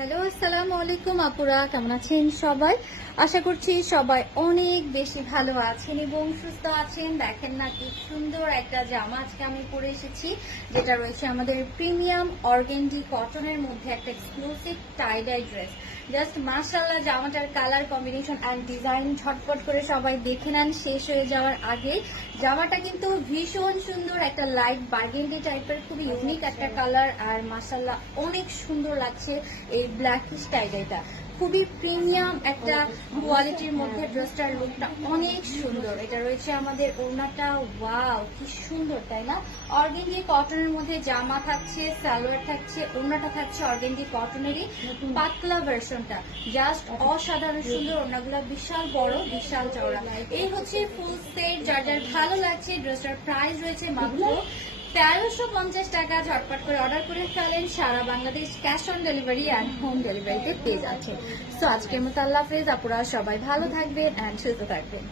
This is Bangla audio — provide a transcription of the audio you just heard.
হ্যালো, আসসালামু আলাইকুম আপুরা, কেমন আছেন সবাই? আশা করছি সবাই অনেক বেশি ভালো আছেন এবং সুস্থ আছেন। দেখেন না কি সুন্দর একটা জামা আজকে আমি পরে এসেছি, যেটা রয়েছে আমাদের প্রিমিয়াম অর্গেন্ডি কটনের মধ্যে একটা এক্সক্লুসিভ টাই ডাই ড্রেস। জাস্ট মাশাআল্লাহ, জামাটার কালার কম্বিনেশন অ্যান্ড ডিজাইন ঝটপট করে সবাই দেখে নেন শেষ হয়ে যাওয়ার আগে। জামাটা কিন্তু ভীষণ সুন্দর, একটা লাইট বার্গেন্ডি টাইপের, খুবই ইউনিক একটা কালার, আর মাশাআল্লাহ অনেক সুন্দর লাগছে এই ব্ল্যাকিশ টাইডাইটা। খুবই প্রিমিয়াম একটা কোয়ালিটির মধ্যে ড্রেসটার লুকটা অনেক সুন্দর। এটা রয়েছে আমাদের ওড়নাটা, ওয়াও কি সুন্দর তাই না? অর্গেন্ডি কটনের মধ্যে জামা থাকছে, সালোয়ার থাকছে, ওড়নাটা থাকছে অর্গেন্ডি কটনেরই পাতলা ভার্সনটা। জাস্ট অসাধারণ সুন্দর, ওড়নাগুলো বিশাল বড়, বিশাল চওড়া। এই হচ্ছে ফুল সেট। যার যার ভালো লাগছে, ড্রেসটার প্রাইস রয়েছে মাত্র 1350 টাকা। ঝটপট করে অর্ডার করে ফেলেন, সারা Bangladesh cash on delivery and home ডেলিভারিতে পেয়ে যাচ্ছে। সো আজকের মতো আল্লাহ হাফেজ, আপুরা সবাই ভালো থাকবেন অ্যান্ড সুস্থ থাকবেন।